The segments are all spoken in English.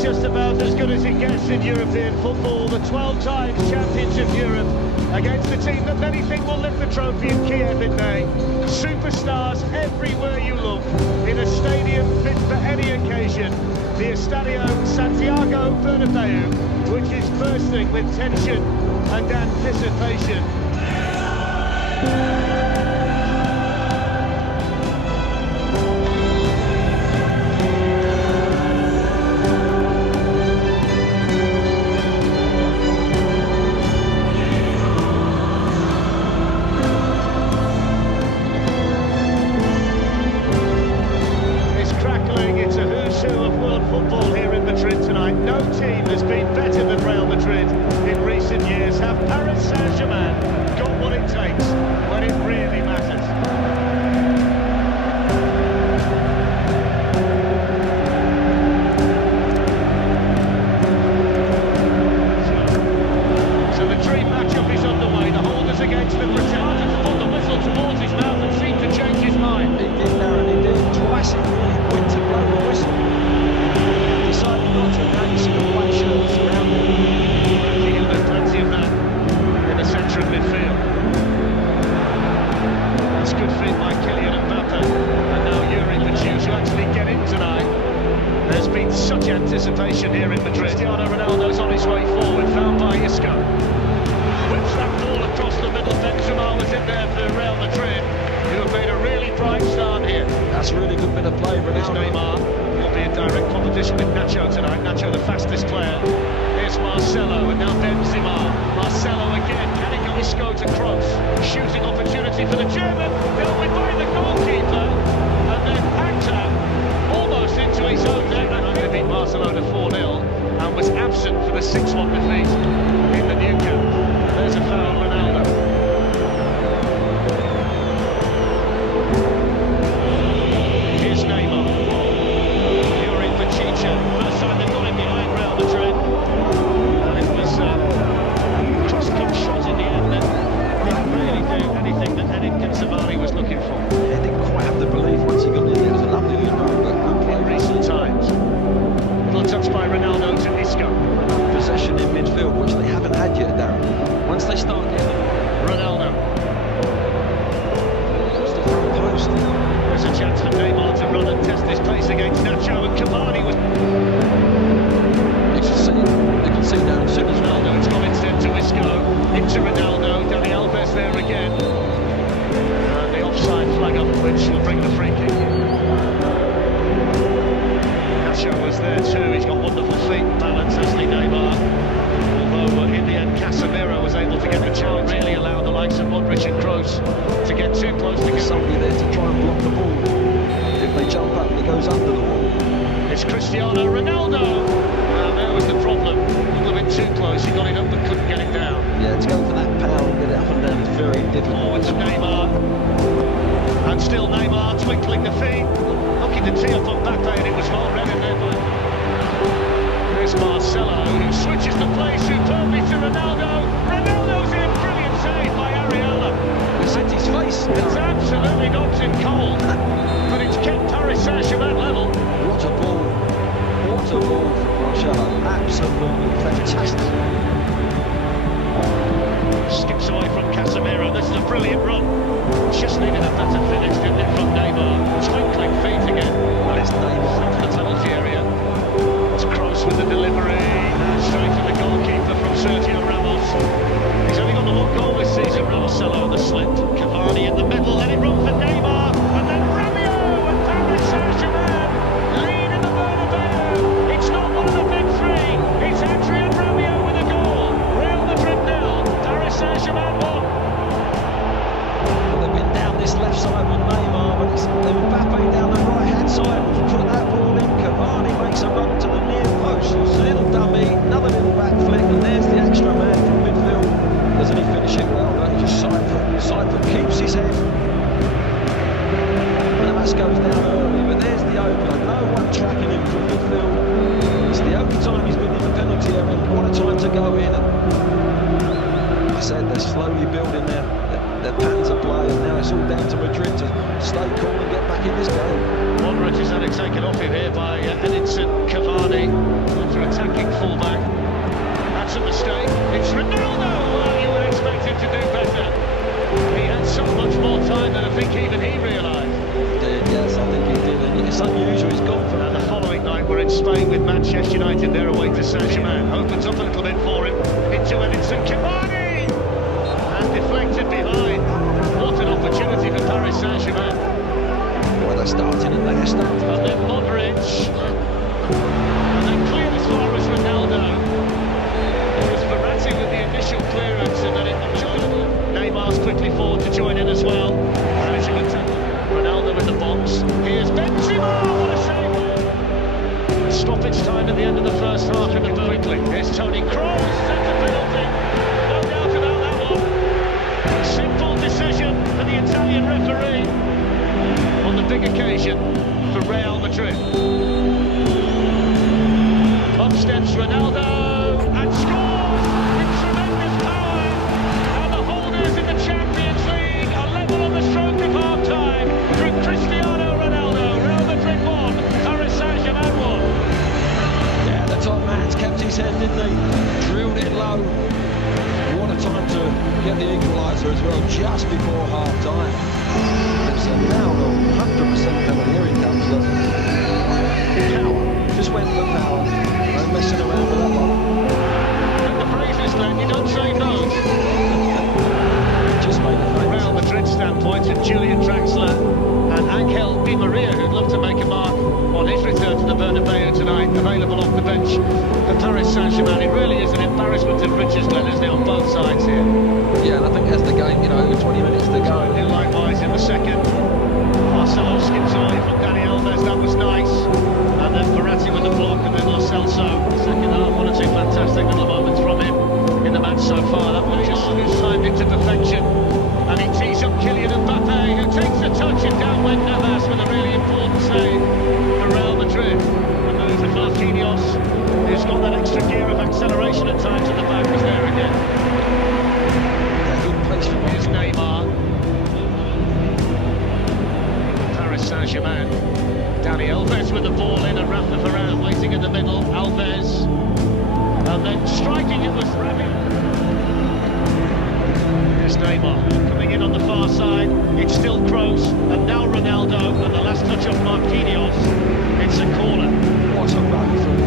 It's just about as good as it gets in European football. The 12 times champions of Europe against the team that many think will lift the trophy in Kiev in May. Superstars everywhere you look, in a stadium fit for any occasion. The Estadio Santiago Bernabeu, which is bursting with tension and anticipation. Football here in Madrid tonight. No team has been better than Real Madrid in recent years. Have Paris Saint-Germain got what it takes when it really matters? So the dream matchup is underway. The holders against the Brazilians put the whistle towards his mouth and seemed to change his mind. He did, Darren, he did. Twice he really went to blow the whistle. Not to race the white shirts around him. There's plenty of that in the centre of midfield. That's good feed by Kylian Mbappe. And now Yuri Pachu's who actually get in tonight. There's been such anticipation here in Madrid. Cristiano Ronaldo's on his way forward, found by Isco. Whips that ball across the middle. Benzema was in there for Real Madrid, who have made a really bright start here. That's a really good bit of play, Ronaldo. Neymar. Be in direct competition with Nacho tonight. Nacho, the fastest player. Here's Marcelo, and now Benzema. Marcelo again. Can it go? Isco to cross. Shooting opportunity for the German. Dealt with by the goalkeeper, and then Actor almost into his own net. And only beat Barcelona 4-0, and was absent for the 6-1 defeat in the Nou Camp. There's a foul, Ronaldo. First time they've got him behind Real Madrid, and it was a cross-kick shot in the end that didn't really do anything that Edinson Cavani was looking for. Yeah, didn't quite have the belief once he got in. It was a lovely look, but good play in recent times. Little touch by Ronaldo to Isco. Possession in midfield, which they haven't had yet, Darren. Once they start getting Ronaldo. It's the front post. There's a chance for Neymar to run and test his pace against Nacho, and Cavani was... You can see now as soon as Ronaldo, it's gone instead to Isco, into Ronaldo, Dani Alves there again. And the offside flag up, which will bring the free kick. Nacho was there too, he's got wonderful feet, balance as the Neymar. Although in the end Casemiro was able to get the chance, really allowed the likes of Modric and Kroos to get too close to get somebody there to try and block the ball. If they jump up, it goes under the wall. It's Cristiano Ronaldo, and there was the problem. A little bit too close, he got it up but couldn't get it down. Yeah, to go for that power and get it up and down is very difficult. Forward to Neymar, and still Neymar twinkling the feet, looking to tee up on Mbappe, and it was well read in there by... There's Marcelo, who switches the play superbly to Ronaldo. Ronaldo's in, brilliant save by Ariella. It's at his face. It's absolutely knocked him cold, but it's kept Paris Saint-Germain level. What a ball. What a ball from Marcelo. Absolutely fantastic. Skips away from Casemiro. This is a brilliant run. Just needed a better finish, didn't it, from Neymar. Twinkling feet again. Well, it's Neymar from the penalty area. It's Kroos with the delivery. Straight to the goalkeeper from Sergio Ramos. He's only got the one goal this season, Marcelo, the slip. Cavani in the middle, let it run for Neymar. And then Rabiot and Paris Saint-Germain lead in the Bernabeu. It's not one of the big three. It's Adrien Rabiot with a goal. Real Madrid 0, Paris Saint-Germain 1. Well, they've been down this left side with Neymar, but it's Mbappe down the right-hand side. Put that ball in. Cavani makes a run to the near post. It's a little dummy, another little back flick, and there's the extra man from midfield. Doesn't he finish it well? But he just side foot keeps his head. Navas goes down early, but there's the opener. No one tracking him from midfield. It's the only time he's been in the penalty area. What a time to go in. And I said they're slowly building their Panzer play, and now it's all down to Madrid to stay cool and get back in this game. Modric has had a Quickly taken off him here by Edinson Cavani after attacking fullback. That's a mistake. It's Ronaldo. Well, you would expect him to do better. He had so much more time than I think even he realised. Yes, I think he did, and it's unusual. He's gone for And the following night we're in Spain with Manchester United. They're away to Saint-Germain. Opens up a little bit for him. Into Edinson Cavani! And deflected behind. What an opportunity for Paris Saint-Germain. Well, they're starting and they're starting. And then Modric. And then cleared as far as Ronaldo. It was Verratti with the initial clearance, and then it joined. Neymar's quickly forward to join in as well. And it's a good tackle. Ronaldo in the box. Here's Benzema. What a save! Stoppage time at the end of the first half in the quickly. Here's Toni Kroos. That's a penalty. No doubt about that one. Simple decision for the Italian referee on the big occasion for Real Madrid. Up steps Ronaldo and scores with tremendous power. And the holders in the Champions League are level on the stroke of half-time through Cristiano Ronaldo. Real Madrid 1, Paris Saint-Germain 1. Yeah, the top man's kept his head, didn't he? Drilled it low. What a time to get the equaliser as well, just before half-time. It's now 100% penalty. Here he comes. Power. Just went for power. No messing around with that one. And the phrases, Glenn, you don't save those. Just made the From famous. Real Madrid standpoint, and Julian Draxler and Angel Di Maria, who'd love to make a mark on his return to the Bernabeu tonight, available off the bench for Paris Saint-Germain. It really is an embarrassment of riches, Glenn, isn't it, on both sides here? Yeah, and I think as the game, 20 minutes to go. And likewise in the second. Marcelo skips away from Dani Alves, that was nice. And then Verratti with the block, and then Lo Celso. Second half, one or two fantastic little moments from him in the match so far. That one just timed it to perfection. And he tees up Kylian Mbappe, who takes the touch, and down went Navas with a really important save for Real Madrid. And moves to Marquinhos, who's got that extra gear of acceleration at times at the back, is there again. Good place for Here's Neymar. Paris Saint-Germain. Dani Alves with the ball in, and Rafa Varane waiting in the middle. Alves. And then striking it was Rabiot. Here's Neymar coming in on the far side. It's still Kroos, and now Ronaldo, and the last touch of Marquinhos. It's a corner. What a run through.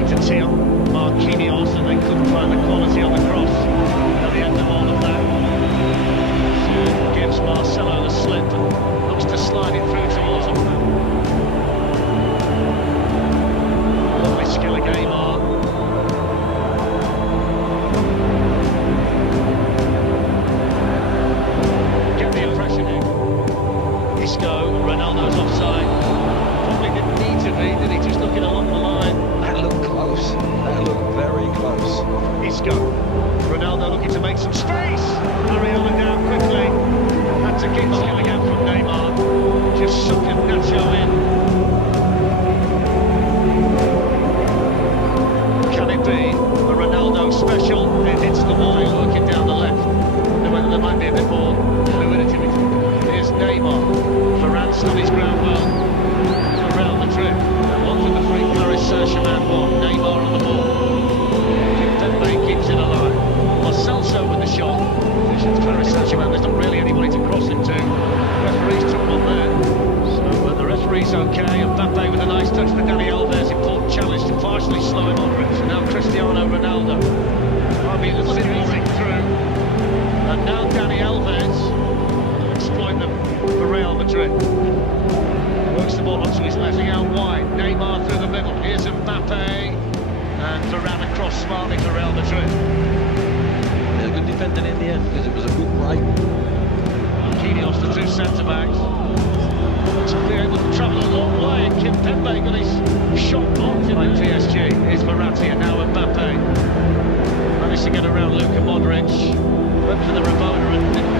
Looking to tee up Marquinhos, and they couldn't find the quality on the cross at the end of all of that. So gives Marcelo the slip and looks to slide it through towards him. Lovely skill of Neymar. Get the impression here. Isco, Ronaldo's offside. Probably didn't need to be, did he? Just looking along the line. That looked close. That looked very close. Isco. Ronaldo looking to make some space. Areola down quickly. Had to keep coming out from Neymar. Just sucking Nacho in. Can it be a Ronaldo special? It hits the wall, working down the left. Whether there might be a bit more fluidity. Here's Neymar. Varane stood his ground well for Real Madrid. One for the free, Paris Saint-Germain 1. Neymar on the ball. Kimpembe keeps it alive. Lo Celso with the shot. Paris Saint-Germain, there's not really anybody to cross into. Referees took one there. So the referee's okay. Mbappe with a nice touch for Dani Alves. Important challenge to partially slow him Modric. And now Cristiano Ronaldo. Might be a little bit easing through. And now Dani Alves exploit them for Real Madrid. Works the ball onto his left, out wide. Neymar through the middle. Here's Mbappe. And Varane across smartly for Real Madrid. Yeah, good defending in the end because it was a good break. Marquinhos, the two centre-backs. To be able to travel a long way. Kimpembe got his shot blocked in the PSG. Here's Verratti and now Mbappe. Managed to get around Luka Modric. Went for the Rabona and didn't